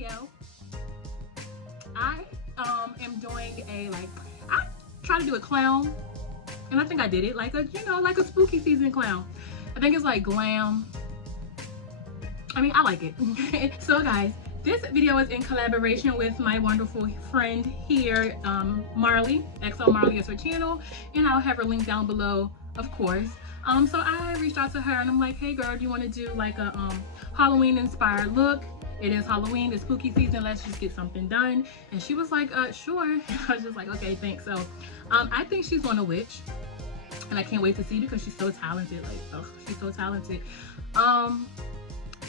video, I am doing a, like, I try to do a clown, and I think I did it like a, you know, like a spooky season clown. I think it's like glam. I mean, I like it. So guys, this video is in collaboration with my wonderful friend here, Marley. XO Marley is her channel, and I'll have her link down below, of course. So I reached out to her and I'm like, hey girl, do you want to do like a Halloween inspired look? It is Halloween, it's spooky season, let's just get something done. And she was like, sure. I was just like, okay, thanks. So I think she's on a witch, and I can't wait to see because she's so talented. Like, oh, she's so talented.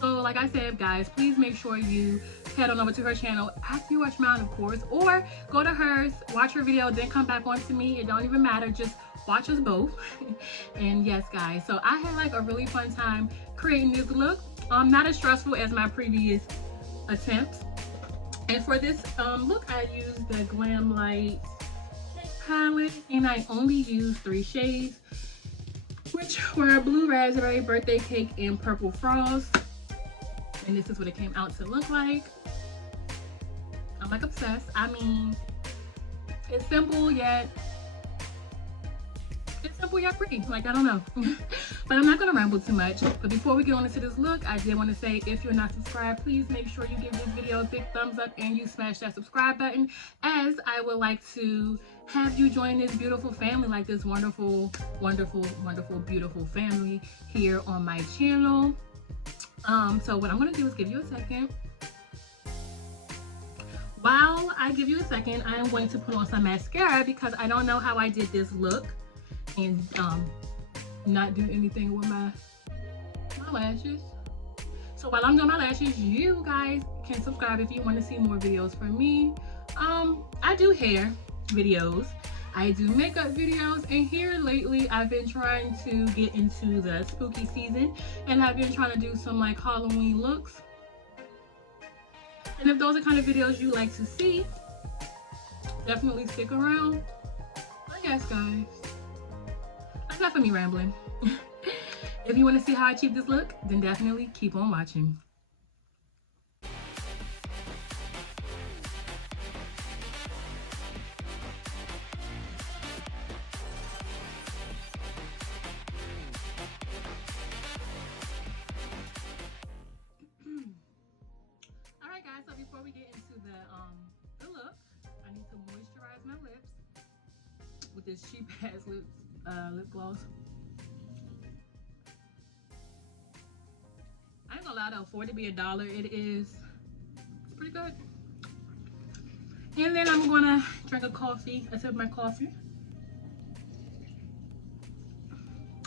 So like I said, guys, please make sure you head on over to her channel after you watch mine, of course, or go to hers, watch her video, then come back on to me. It don't even matter, just watch us both. And yes, guys, so I had like a really fun time creating this look. Not as stressful as my previous attempts. And for this look, I used the Glam Light palette, and I only used 3 shades, which were Blue Raspberry, Birthday Cake, and Purple Frost. And this is what it came out to look like. I'm like obsessed. I mean, it's simple yet pretty. Like, I don't know. But I'm not gonna ramble too much. But before we get on into this look, I did want to say, if you're not subscribed, please make sure you give this video a big thumbs up and you smash that subscribe button, as I would like to have you join this beautiful family, like this wonderful, wonderful, wonderful, beautiful family here on my channel. So what I'm gonna do is give you a second. While I give you a second, I am going to put on some mascara because I don't know how I did this look and not do anything with my lashes. So while I'm doing my lashes, you guys can subscribe if you want to see more videos from me. I do hair videos, I do makeup videos, and here lately I've been trying to get into the spooky season, and I've been trying to do some like Halloween looks. And if those are kind of videos you like to see, definitely stick around. But yes, guys, that's enough of me rambling. If you want to see how I achieve this look, then definitely keep on watching. Alright guys, so before we get into the look, I need to moisturize my lips with this cheap ass lip gloss. I ain't gonna lie though, for it to be $1, it's pretty good. And then I'm gonna drink a sip of my coffee.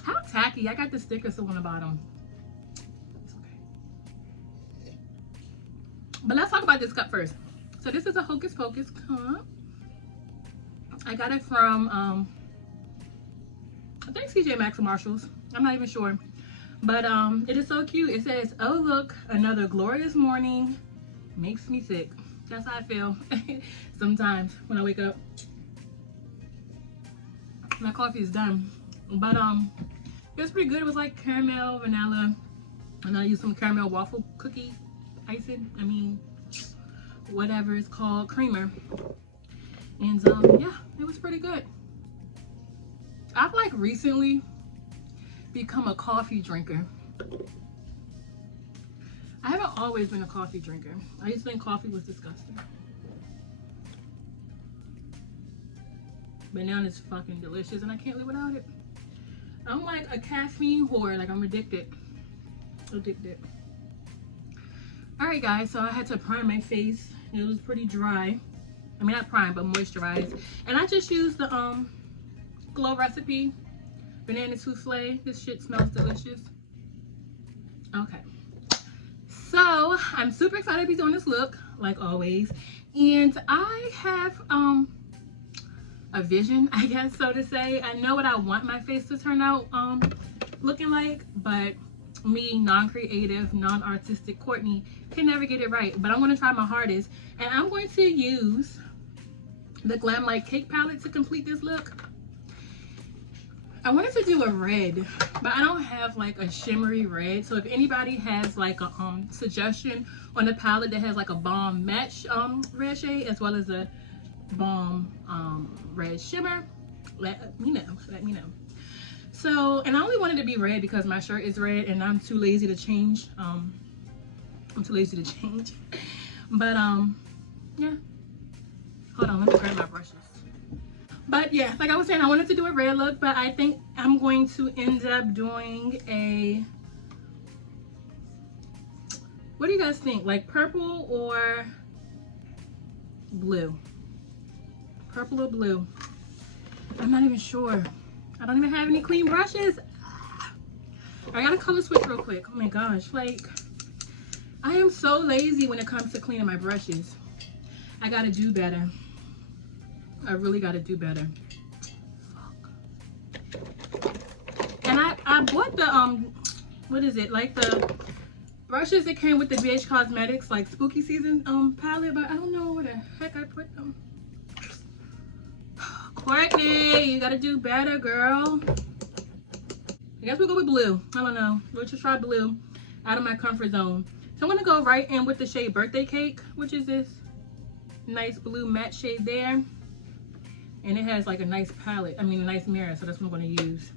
How tacky, I got the sticker still on the bottom. It's okay. But let's talk about this cup first. So this is a Hocus Pocus cup. I got it from, I think CJ Maxx or Marshalls. I'm not even sure. But it is so cute. It says, oh look, another glorious morning. Makes me sick. That's how I feel sometimes when I wake up. My coffee is done. But it was pretty good. It was like caramel, vanilla, and I used some caramel waffle cookie icing. I mean, whatever it's called, creamer. And yeah, it was pretty good. I've like recently become a coffee drinker. I haven't always been a coffee drinker. I used to think coffee was disgusting. But now it's fucking delicious and I can't live without it. I'm like a caffeine whore, like I'm addicted. Alright guys, so I had to prime my face. It was pretty dry. I mean, not prime, but moisturized. And I just used the Glow Recipe banana souffle. This shit smells delicious. Okay, so I'm super excited to be doing this look, like always. And I have a vision, I guess, so to say. I know what I want my face to turn out looking like, but me, non-creative, non-artistic Courtney, can never get it right. But I'm going to try my hardest, and I'm going to use the Glam Light Cake palette to complete this look. I wanted to do a red, but I don't have like a shimmery red. So if anybody has like a suggestion on the palette that has like a bomb match red shade as well as a bomb red shimmer, let me know. So, and I only wanted to be red because my shirt is red and I'm too lazy to change. But yeah. Hold on, let me grab my brushes. But yeah, like I was saying, I wanted to do a red look, but I think I'm going to end up doing a, what do you guys think? Like purple or blue? Purple or blue? I'm not even sure. I don't even have any clean brushes. I gotta color switch real quick. Oh my gosh, like I am so lazy when it comes to cleaning my brushes. I gotta do better. I really gotta do better. Fuck. And I bought the what is it, like the brushes that came with the BH Cosmetics like spooky season palette, but I don't know where the heck I put them. Courtney, you gotta do better, girl. I guess we'll go with blue. I don't know, let's just try blue out of my comfort zone. So I'm gonna go right in with the shade Birthday Cake, which is this nice blue matte shade there. And it has like a nice palette, a nice mirror, so that's what I'm gonna use.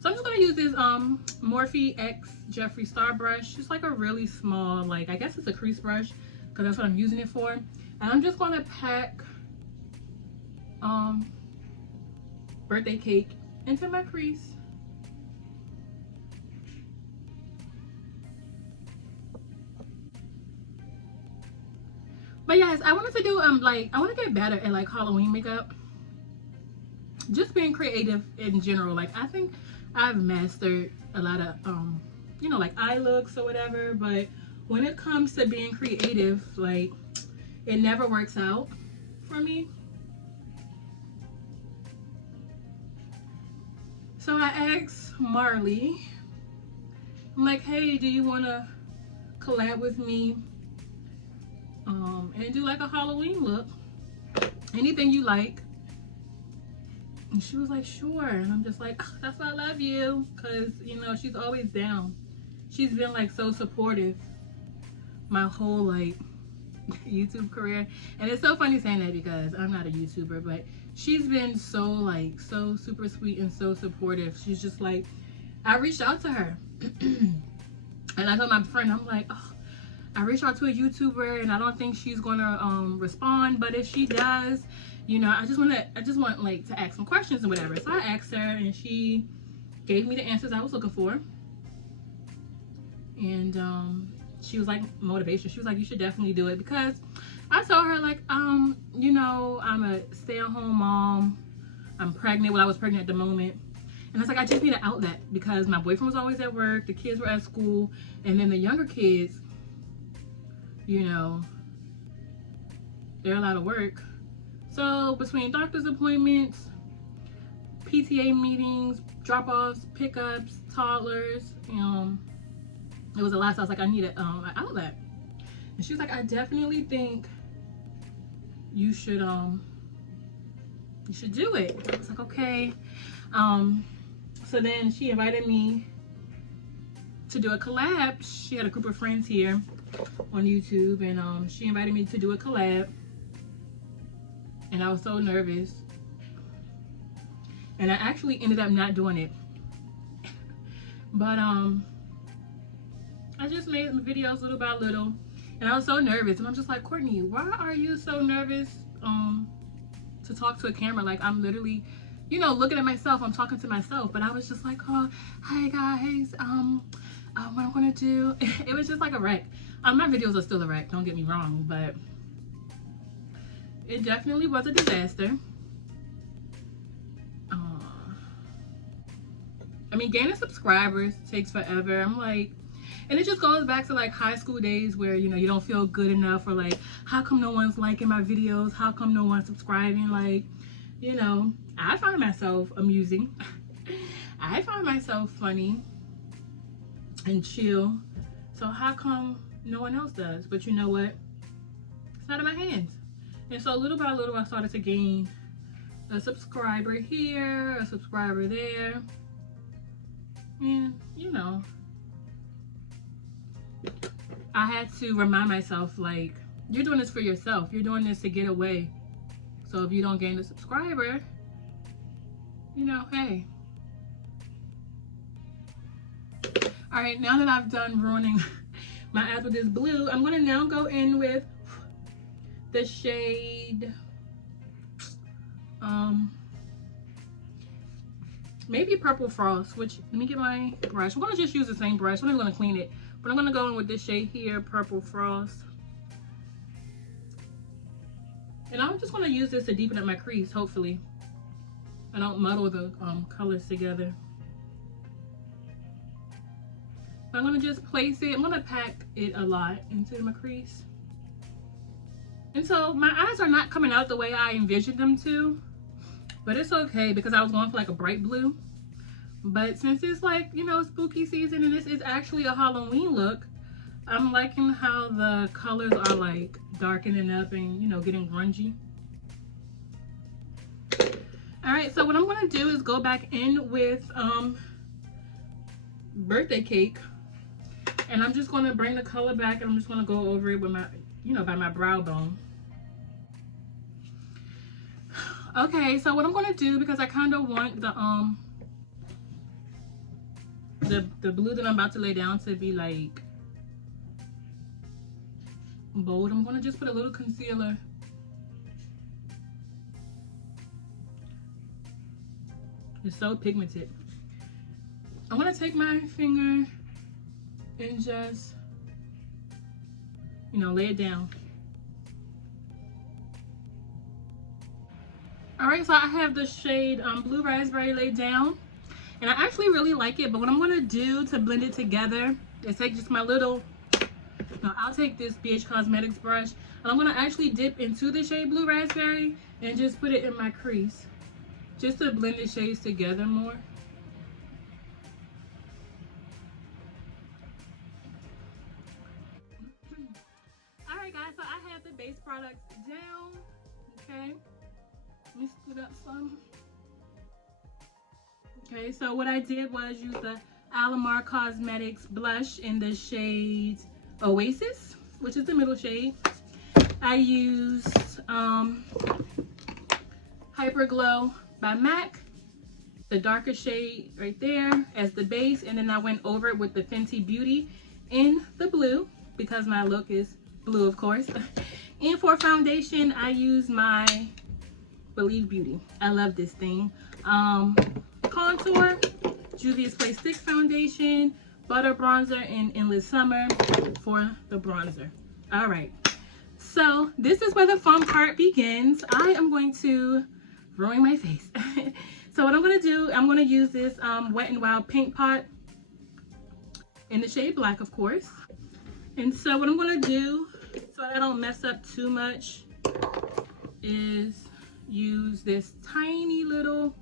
So I'm just gonna use this Morphe X Jeffree Star brush. It's like a really small, like, I guess it's a crease brush, because that's what I'm using it for. And I'm just gonna pack Birthday Cake into my crease. But yes, I wanted to do like, I want to get better at like Halloween makeup. Just being creative in general. Like I think I've mastered a lot of you know, like eye looks or whatever, but when it comes to being creative, like it never works out for me. So I asked Marley, I'm like, hey, do you want to collab with me and do like a Halloween look? Anything you like. And she was like, sure. And I'm just like, oh, that's why I love you, because you know she's always down. She's been like so supportive my whole like YouTube career. And it's so funny saying that because I'm not a YouTuber, but she's been so like so super sweet and so supportive. She's just like, I reached out to her and I told my friend, I'm like, oh, I reached out to a YouTuber and I don't think she's gonna respond, but if she does, you know, I just want like to ask some questions and whatever. So I asked her and she gave me the answers I was looking for. And she was like motivation. She was like, you should definitely do it, because I told her like, you know, I'm a stay-at-home mom. I'm pregnant. Well, I was pregnant at the moment. And I was like, I just need an outlet because my boyfriend was always at work, the kids were at school, and then the younger kids, you know, they're a lot of work. So between doctor's appointments, PTA meetings, drop-offs, pickups, toddlers, it was a lot. So I was like, I need an outlet. And she was like, I definitely think you should do it. I was like, okay. So then she invited me to do a collab. She had a group of friends here on YouTube, and she invited me to do a collab. And I was so nervous. And I actually ended up not doing it. But I just made videos little by little. And I was so nervous. And I'm just like, Courtney, why are you so nervous to talk to a camera? Like, I'm literally, you know, looking at myself. I'm talking to myself. But I was just like, oh, hi guys. What I'm gonna do. It was just like a wreck. My videos are still a wreck, don't get me wrong, but it definitely was a disaster. I mean, gaining subscribers takes forever. I'm like, and it just goes back to like high school days where, you know, you don't feel good enough, or like, how come no one's liking my videos? How come no one's subscribing? Like, you know, I find myself amusing. I find myself funny and chill. So how come no one else does? But you know what? It's out of my hands. And so little by little, I started to gain a subscriber here, a subscriber there. And, you know, I had to remind myself, like, you're doing this for yourself. You're doing this to get away. So if you don't gain a subscriber, you know, hey. All right, now that I've done ruining my eyes with this blue, I'm gonna now go in with the shade, maybe Purple Frost, which, let me get my brush. I'm gonna just use the same brush. I'm not gonna clean it, but I'm gonna go in with this shade here, Purple Frost. And I'm just gonna use this to deepen up my crease, hopefully. I don't muddle the colors together. I'm gonna just place it. I'm gonna pack it a lot into my crease. And so my eyes are not coming out the way I envisioned them to, but it's okay because I was going for like a bright blue. But since it's like, you know, spooky season and this is actually a Halloween look, I'm liking how the colors are like darkening up and, you know, getting grungy. All right, so what I'm gonna do is go back in with Birthday Cake, and I'm just gonna bring the color back and I'm just gonna go over it with my, you know, by my brow bone. Okay, so what I'm gonna do, because I kind of want the blue that I'm about to lay down to be like bold, I'm gonna just put a little concealer. It's so pigmented. I'm gonna take my finger and just, you know, lay it down. All right, so I have the shade Blue Raspberry laid down, and I actually really like it, but what I'm gonna do to blend it together is take just my little, no, I'll take this BH Cosmetics brush, and I'm gonna actually dip into the shade Blue Raspberry and just put it in my crease, just to blend the shades together more. All right, guys, so I have the base products down, okay? Let me split up some. Okay, so what I did was use the Alamar Cosmetics blush in the shade Oasis, which is the middle shade. I used Hyper Glow by MAC, the darker shade right there as the base, and then I went over it with the Fenty Beauty in the blue, because my look is blue, of course. And for foundation, I use my Believe Beauty. I love this thing. Contour, Juvia's Place Stick Foundation, Butter Bronzer, and Endless Summer for the bronzer. All right, so this is where the fun part begins. I am going to ruin my face. So what I'm gonna do, I'm gonna use this Wet n Wild Paint Pot in the shade Black, of course. And so what I'm gonna do, so that I don't mess up too much, is use this tiny little,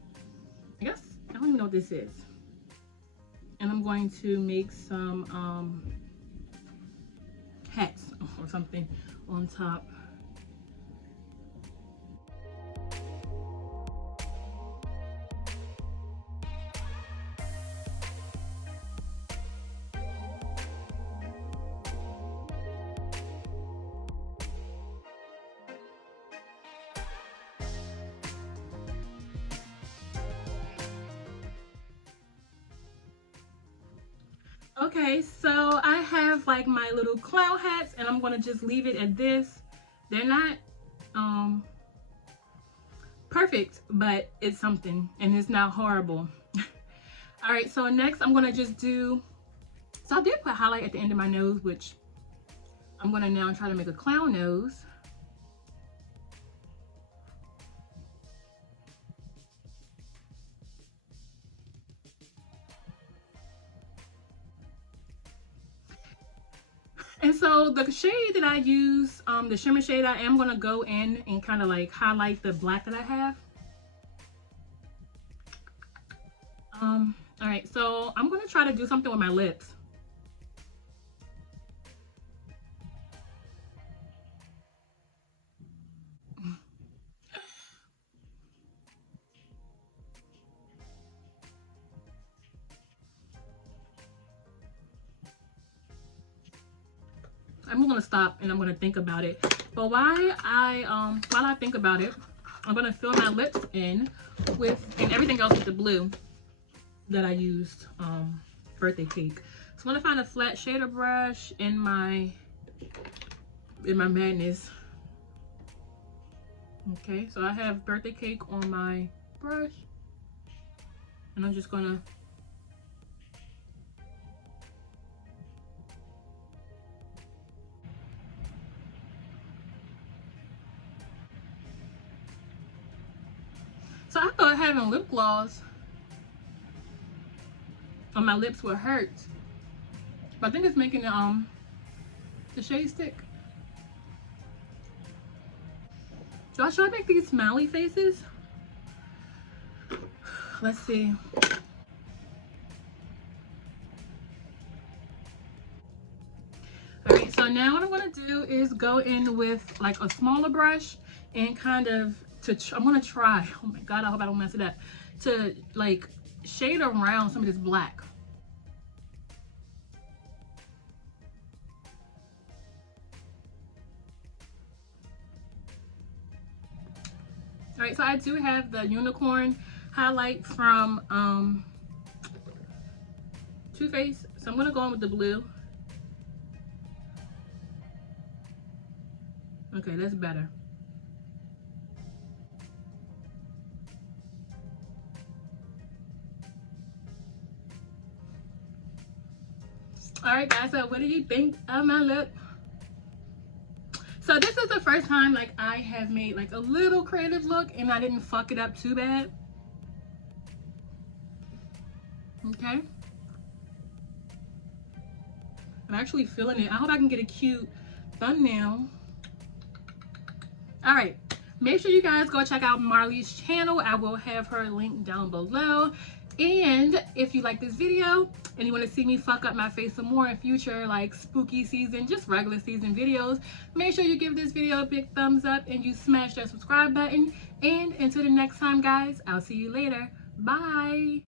I guess, I don't even know what this is. And I'm going to make some hats or something on top. Okay, so I have like my little clown hats, and I'm gonna just leave it at this. They're not perfect, but it's something, and it's not horrible. All right, so next I'm gonna just do, so I did put highlight at the end of my nose, which I'm gonna now try to make a clown nose. And so the shade that I use, the shimmer shade, I am gonna go in and kind of like highlight the black that I have. All right, so I'm gonna try to do something with my lips. I'm gonna stop and I'm gonna think about it. But while I think about it, I'm gonna fill my lips in with, and everything else with the blue that I used, birthday cake. So I'm gonna find a flat shader brush in my madness. Okay, so I have birthday cake on my brush, and I'm just gonna so I thought having lip gloss on my lips would hurt, but I think it's making the shade stick. So should I make these smiley faces? Let's see. All right, so now what I'm gonna do is go in with like a smaller brush and kind of I'm gonna try, oh my God, I hope I don't mess it up, to like shade around some of this black. All right, so I do have the unicorn highlight from Too Faced, so I'm gonna go in with the blue. Okay, that's better. All right, guys, so what do you think of my look? So this is the first time like I have made like a little creative look and I didn't fuck it up too bad. Okay. I'm actually feeling it. I hope I can get a cute thumbnail. All right. Make sure you guys go check out Marley's channel. I will have her link down below. And if you like this video and you want to see me fuck up my face some more in future, like spooky season, just regular season videos, make sure you give this video a big thumbs up and you smash that subscribe button. And until the next time, guys, I'll see you later. Bye.